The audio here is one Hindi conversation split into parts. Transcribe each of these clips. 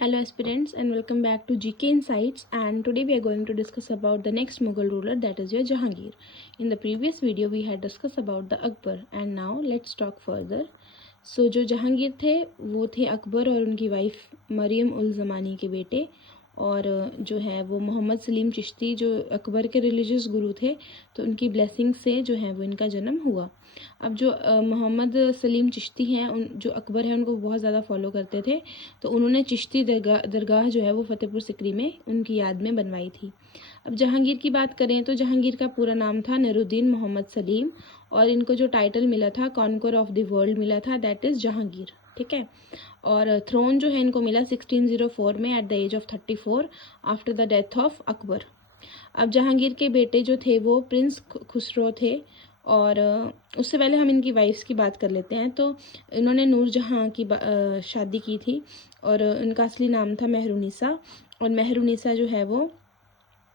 Hello aspirants and welcome back to GK Insights, and today we are going to discuss about the next Mughal ruler, that is your Jahangir. In the previous video we had discussed about the Akbar and now let's talk further. So जो जहांगीर थे वो थे अकबर और उनकी वाइफ मरियम उल ज़मानी के बेटे, और जो है वो मोहम्मद सलीम चिश्ती जो अकबर के रिलीजियस गुरु थे, तो उनकी ब्लेसिंग से जो है वो इनका जन्म हुआ। अब जो मोहम्मद सलीम चिश्ती हैं, उन जो अकबर है उनको बहुत ज़्यादा फॉलो करते थे, तो उन्होंने चिश्ती दरगाह जो है वो फ़तेहपुर सिकरी में उनकी याद में बनवाई थी। अब जहांगीर की बात करें तो जहांगीर का पूरा नाम था नूरुद्दीन मोहम्मद सलीम, और इनको जो टाइटल मिला था कॉन्कर ऑफ द वर्ल्ड मिला था, दैट इज़ जहांगीर। ठीक है, और थ्रोन जो है इनको मिला 1604 में at the age of 34 after the death of Akbar. अब जहांगीर के बेटे जो थे वो प्रिंस खुसरो थे, और उससे पहले हम इनकी वाइफ्स की बात कर लेते हैं। तो इन्होंने नूरजहाँ की शादी की थी, और इनका असली नाम था मेहरुनिसा, और मेहरुनिसा जो है वो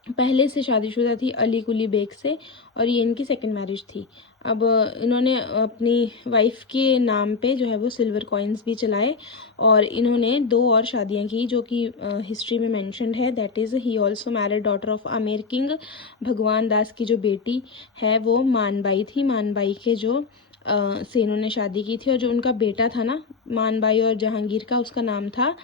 पहले से शादीशुदा थी अली कुली बेग से, और ये इनकी सेकंड मैरिज थी। अब इन्होंने अपनी वाइफ के नाम पे जो है वो सिल्वर कॉइन्स भी चलाए, और इन्होंने 2 और शादियां की जो कि हिस्ट्री में मेंशन्ड है, that is he also married daughter of Amer king. भगवान दास की जो बेटी है वो मानबाई थी, मानबाई के जो से इन्होंने शादी की थी, और जो उनका बेटा था ना मानबाई और जहांगीर का, उसका नाम था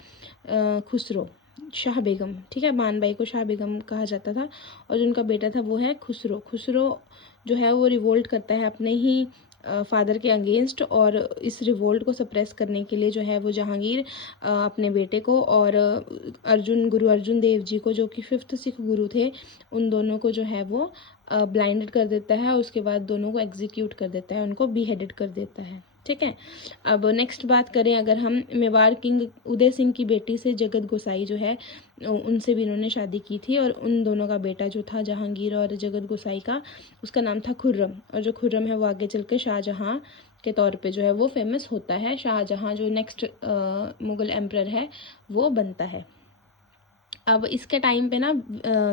खुसरो शाह बेगम। ठीक है, मानबाई को शाह बेगम कहा जाता था, और जो उनका बेटा था वो है खुसरो। खुसरो जो है वो रिवोल्ट करता है अपने ही फादर के अगेंस्ट, और इस रिवोल्ट को सप्रेस करने के लिए जो है वो जहांगीर अपने बेटे को और गुरु अर्जुन देव जी को, जो कि 5th सिख गुरु थे, उन दोनों को जो है वो ब्लाइंडेड कर देता है, और उसके बाद दोनों को एग्जीक्यूट कर देता है, उनको बीहेडेड कर देता है। ठीक है, अब नेक्स्ट बात करें अगर हम मेवाड़ किंग उदय सिंह की बेटी से जगत गोसाई जो है, उनसे भी इन्होंने शादी की थी, और उन दोनों का बेटा जो था जहांगीर और जगत गोसाई का, उसका नाम था खुर्रम, और जो खुर्रम है वो आगे चल के शाहजहाँ के तौर पे जो है वो फेमस होता है। शाहजहाँ जो नेक्स्ट मुगल एम्परर है वो बनता है। अब इसके टाइम पे ना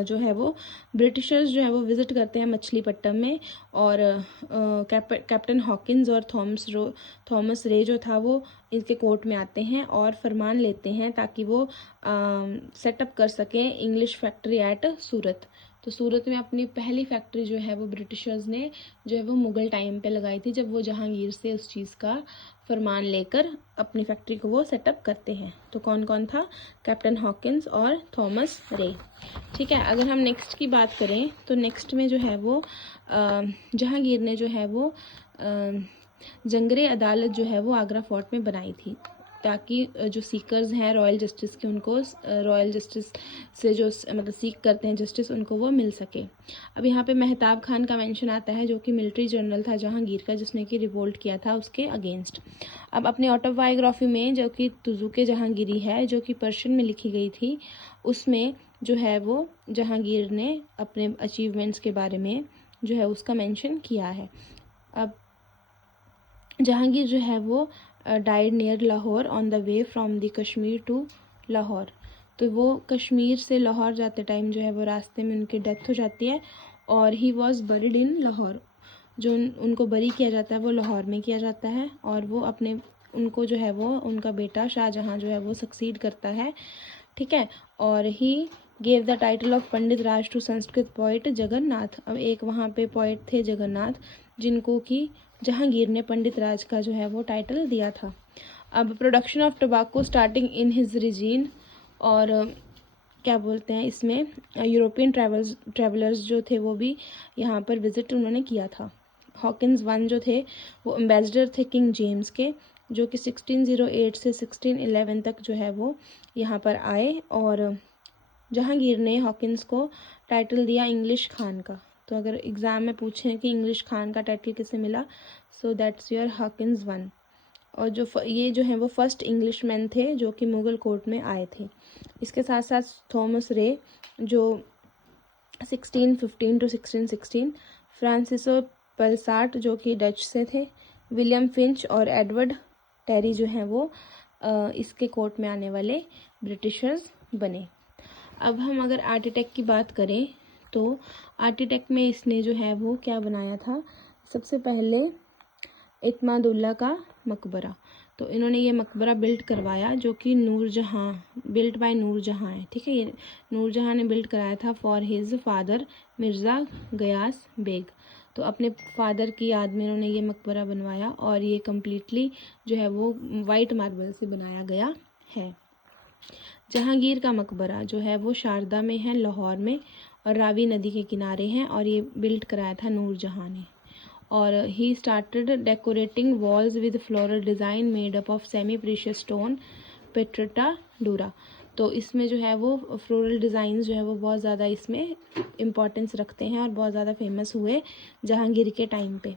जो है वो ब्रिटिशर्स जो है वो विज़िट करते हैं मछलीपट्टम में, और कैप्टन हॉकिंस और थॉमस रे जो था वो इनके कोर्ट में आते हैं और फरमान लेते हैं ताकि वो सेटअप कर सकें इंग्लिश फैक्ट्री एट सूरत। तो सूरत में अपनी पहली फैक्ट्री जो है वो ब्रिटिशर्स ने जो है वो मुग़ल टाइम पे लगाई थी, जब वो जहांगीर से उस चीज़ का फरमान लेकर अपनी फैक्ट्री को वो सेटअप करते हैं। तो कौन कौन था? कैप्टन हॉकिंस और थॉमस रे। ठीक है, अगर हम नेक्स्ट की बात करें तो नेक्स्ट में जो है वो जहांगीर ने जो है वो जंगरे अदालत जो है वो आगरा फोर्ट में बनाई थी, ताकि जो सीकर्स हैं रॉयल जस्टिस के, उनको रॉयल जस्टिस से जो मतलब सीक करते हैं जस्टिस, उनको वो मिल सके। अब यहाँ पे मेहताब खान का मेंशन आता है, जो कि मिलिट्री जनरल था जहांगीर का, जिसने कि रिवोल्ट किया था उसके अगेंस्ट। अब अपनी ऑटोबायोग्राफी में, जो कि तुजुके जहांगीरी है, जो कि पर्शियन में लिखी गई थी, उसमें जो है वो जहांगीर ने अपने अचीवमेंट्स के बारे में जो है उसका मेंशन किया है। अब जहांगीर जो है वो died near Lahore on the way from the Kashmir to Lahore. तो वो कश्मीर से लाहौर जाते टाइम जो है वो रास्ते में उनकी डेथ हो जाती है, और ही वॉज बरीड इन लाहौर। जो उनको बरी किया जाता है वो लाहौर में किया जाता है, और वो अपने उनको जो है वो उनका बेटा शाहजहाँ जो है वो सक्सीड करता है। ठीक है, और he gave the title of Pandit Raj to Sanskrit poet Jagannath. अब एक वहाँ पे पोइट थे जगन्नाथ, जिनको कि जहांगीर ने पंडित राज का जो है वो टाइटल दिया था। अब production of tobacco starting in his region, और क्या बोलते हैं इसमें यूरोपियन ट्रैवलर्स जो थे वो भी यहाँ पर विजिट उन्होंने किया था। हॉकिंस 1 जो थे वो एम्बेसडर थे किंग जेम्स के, जो कि 1608 से 1611 तक जो है वो यहाँ पर आए, और जहांगीर ने हॉकिंस को टाइटल दिया इंग्लिश खान का। तो अगर एग्ज़ाम में पूछें कि इंग्लिश खान का टाइटल किसे मिला, सो दैट्स योर हॉकिंस 1। और जो ये जो है वो फर्स्ट इंग्लिश मैन थे जो कि मुग़ल कोर्ट में आए थे। इसके साथ साथ थॉमस रे जो 1615 टू 1616, फ्रांसिसो पलसाट जो कि डच से थे, विलियम फिंच और एडवर्ड टेरी जो हैं वो इसके कोर्ट में आने वाले ब्रिटिशर्स बने। अब हम अगर आर्किटेक्ट की बात करें तो आर्किटेक्ट में इसने जो है वो क्या बनाया था? सबसे पहले इत्मादुल्ला का मकबरा। तो इन्होंने ये मकबरा बिल्ड करवाया, जो कि नूरजहाँ बिल्ट बाय नूरजहाँ है, ठीक है। ये नूरजहाँ ने बिल्ड कराया था for his father Mirza Ghiyas Beg. तो अपने फादर की याद में उन्होंने ये मकबरा बनवाया और ये कम्प्लीटली जो है वो वाइट मार्बल से बनाया गया है। जहांगीर का मकबरा जो है वो शारदा में है, लाहौर में, और रावी नदी के किनारे हैं, और ये बिल्ड कराया था नूरजहाँ ने। और he started decorating walls with floral design made up of semi precious stone pietra dura. तो इसमें जो है वो फ्लोरल डिज़ाइन जो है वो बहुत ज़्यादा इसमें इम्पॉर्टेंस रखते हैं और बहुत ज़्यादा फेमस हुए जहांगीर के टाइम पे।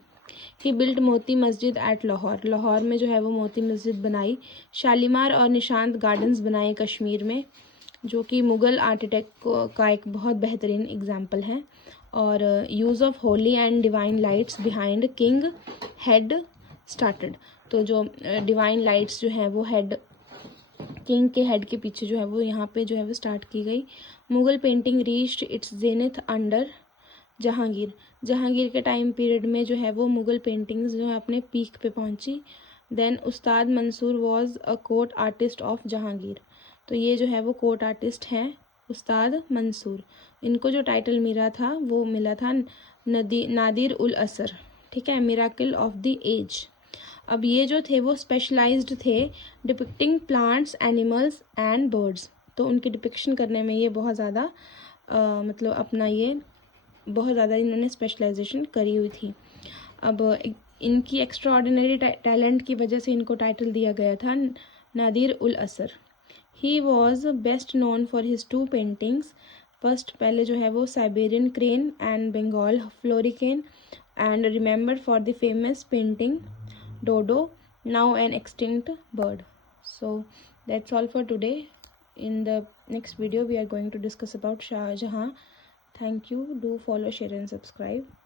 ही बिल्ट मोती मस्जिद एट लाहौर, लाहौर में जो है वो मोती मस्जिद बनाई। शालीमार और निशांत गार्डन्स बनाए कश्मीर में, जो कि मुग़ल आर्किटेक्ट का एक बहुत बेहतरीन एग्जाम्पल है। और use of Holi and divine lights behind king head started. तो जो डिवाइन लाइट्स जो है वो हेड किंग के हेड के पीछे जो है वो यहाँ पे जो है वो स्टार्ट की गई। Mughal painting reached it's zenith under Jahangir, Jahangir के टाइम पीरियड में जो है वो मुग़ल पेंटिंग्स जो है अपने पीक पे पहुँची। Then Ustad Mansur was a court artist of Jahangir. तो ये जो है वो कोर्ट आर्टिस्ट हैं उस्ताद मंसूर। इनको जो टाइटल मिला था वो मिला था नादिर उल असर, ठीक है, मिराकिल ऑफ द एज। अब ये जो थे वो स्पेशलाइज्ड थे depicting plants, animals and birds. तो उनकी डिपिक्शन करने में ये बहुत ज़्यादा मतलब अपना ये बहुत ज़्यादा इन्होंने स्पेशलाइजेशन करी हुई थी। अब इनकी एक्स्ट्राऑर्डिनरी टैलेंट की वजह से इनको टाइटल दिया गया था Nadir ul Asr. He was best known for his two paintings. First पहले जो है वो Siberian crane and Bengal florican, and remembered for the famous painting Dodo, now an extinct bird. So that's all for today. In the next video we are going to discuss about Shah Jahan. Thank you. Do follow, share and subscribe.